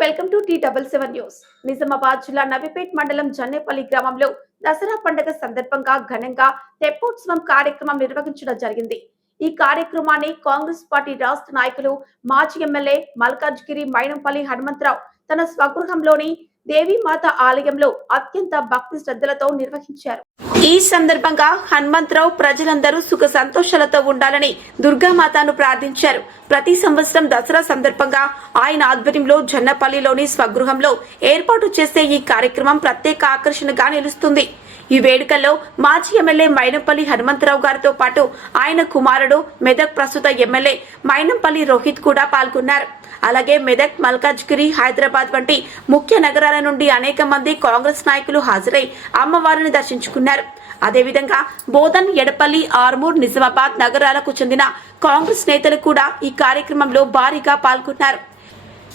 Welcome to T77 news. Nizamabad జిల్లా నవీపేట్ మండలం జన్నేపల్లి గ్రామంలో దసరా పండుగ సందర్భంగా ఘనంగా తెప్పోత్సవం కార్యక్రమం నిర్వహించడం జరిగింది. ఈ కార్యక్రమాన్ని కాంగ్రెస్ పార్టీ రాష్ట్ర నాయకులు మాజీ ఎమ్మెల్యే మల్కాజ్గిరి మైనంపల్లి హనుమంతరావు తన స్వగృహంలోని దేవీమాత ఆలయంలో అత్యంత భక్తి శ్రద్ధలతో నిర్వహించారు. ఈ సందర్భంగా హనుమంతరావు ప్రజలందరూ సుఖ సంతోషాలతో ఉండాలని దుర్గామాతను ప్రార్థించారు. ప్రతి సంవత్సరం దసరా సందర్భంగా ఆయన ఆధ్వర్యంలో జన్నపల్లిలోని స్వగృహంలో ఏర్పాటు చేసే ఈ కార్యక్రమం ప్రత్యేక ఆకర్షణగా నిలుస్తుంది. ఈ వేడుకల్లో మాజీ ఎమ్మెల్యే మైనంపల్లి హనుమంతరావు గారితో పాటు ఆయన కుమారుడు మెదక్ ప్రస్తుత ఎమ్మెల్యే మైనంపల్లి రోహిత్ కూడా పాల్గొన్నారు. అలాగే మెదక్, మల్కాజ్గిరి, హైదరాబాద్ వంటి ముఖ్య నగరాల నుండి అనేక మంది కాంగ్రెస్ నాయకులు హాజరై అమ్మవారిని దర్శించుకున్నారు. అదేవిధంగా బోధన్, ఎడపల్లి, ఆర్మూర్, నిజామాబాద్ నగరాలకు చెందిన కాంగ్రెస్ నేతలు కూడా ఈ కార్యక్రమంలో భారీగా పాల్గొన్నారు.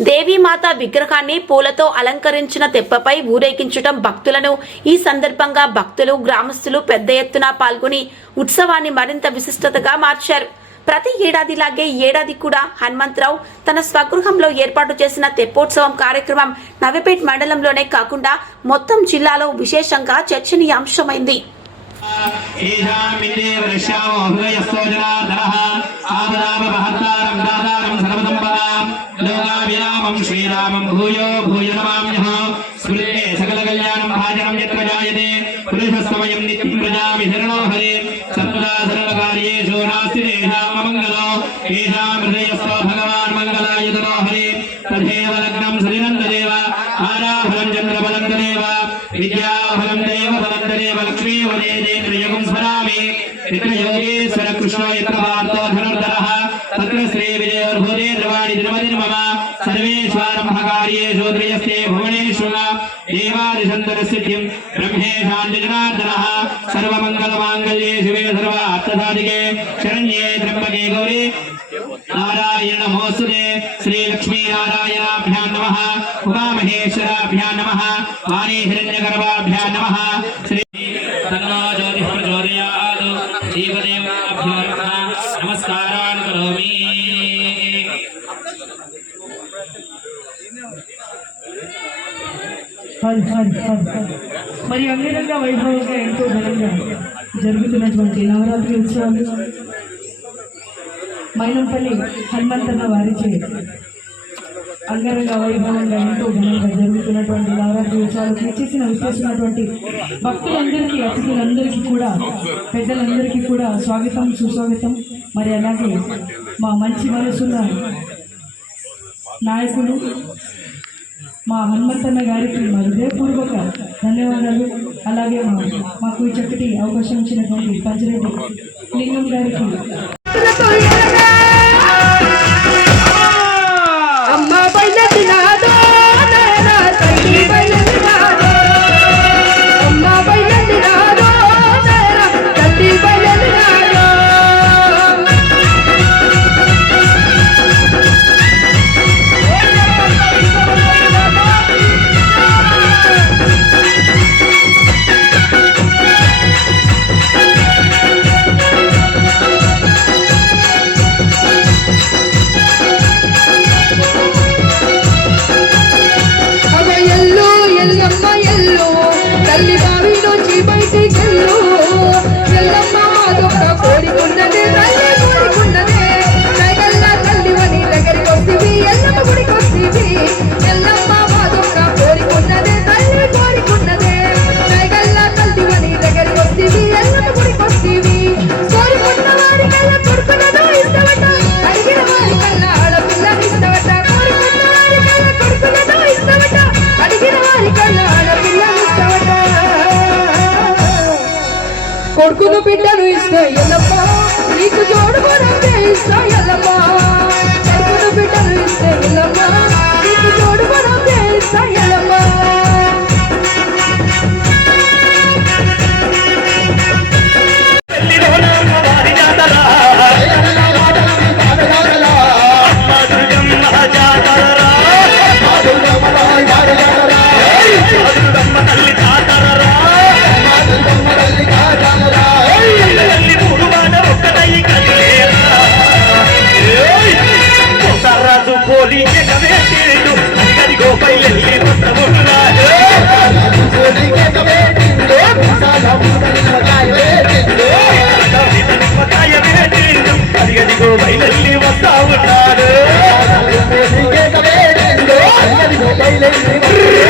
దేవీమాత విగ్రహాన్ని పూలతో అలంకరించిన తెప్పపై ఊరేగించడం భక్తులను ఈ సందర్భంగా భక్తులు, గ్రామస్తులు పెద్ద ఎత్తున పాల్గొని ఉత్సవాన్ని మరింత విశిష్టతగా మార్చారు. ప్రతి ఏడాదిలాగే ఏడాది కూడా హనుమంతరావు తన స్వగృహంలో ఏర్పాటు చేసిన తెప్పోత్సవం కార్యక్రమం నవీపేట్ మండలంలోనే కాకుండా మొత్తం జిల్లాలో విశేషంగా చర్చనీయాంశమైంది. శ్రీరామం భూయో భూయ నమామ్యః స్మృతే సకల కళ్యాణం భాజనం యత్ర జాయతే పురుషస్తమయం నిత్యం ప్రజామి శరణో హరే సర్వదా సర్వకార్యేషు నాస్తి తేషాం అమంగళో తేషాం హృదయస్థో భగవాన్ మంగళాయతనో హరే తథైవ లగ్నం శ్రీనందదేవ ఆరాఫలం చంద్రబలం తదేవ విద్యాఫలం దేవఫలం తదేవ లక్ష్మీ వదేదే త్రియుగం స్మరామి త్రియోగేశ్వర కృష్ణో యత్ర వార్తో ధనుర్ధరః తత్ర శ్రీ విజయోర్భూతే ద్రవాణి దినమదిర్మమ सर्वेश्वरं महकार्येषु त्रयस्ते भुवनेश्वर देवादिशन्तरसिद्धिं ब्रह्मेशान्तिजनार्दनः सर्वमङ्गलमाङ्गल्ये शिवे सर्वार्थसाधिके शरण्ये त्र्यम्बके गौरी नारायण नमोस्तुते श्रीलक्ष्मीनारायणाभ्यां नमः उमामहेश्वराभ्यां नमः वाणी हिरण्यगर्भाभ्यां नमः श्री तन्नो ज्योतिः प्रचोदयात् देवदेवाभ्यो नमः नमस्कारान् करोमि। మరి అంగరంగ వైభవంగా ఎంతో ఘనంగా జరుగుతున్నటువంటి నవరాత్రి ఉత్సవాలు మైనంపల్లి హనుమంతన్న వారిచే అంగరంగ వైభవంగా ఎంతో ఘనంగా జరుగుతున్నటువంటి నవరాత్రి ఉత్సవాలకు విచ్చేసినటువంటి భక్తులందరికీ, అతిథులందరికీ కూడా, పెద్దలందరికీ కూడా స్వాగతం, సుస్వాగతం. మరి అలాగే మా మంచి మనసున్న నాయకులు మా హనుమంతన్న గారికి మా హృదయపూర్వక ధన్యవాదాలు. అలాగే మాకు ఈ చక్కటి అవకాశం ఇచ్చినటువంటి పంచరెడ్డి లింగం గారికి కొడుకును బిడ్డను ఇస్తే ఎల్లమ్మ, నీకు జోడు కొనంటే ఇస్తా ఎల్లమ్మ. కొడుకును బిడ్డను ఇస్తే ఎల్లమ్మ, నీకు జోడు కొనంటే ఇస్తా ఎల్లమ్మ. డైలీ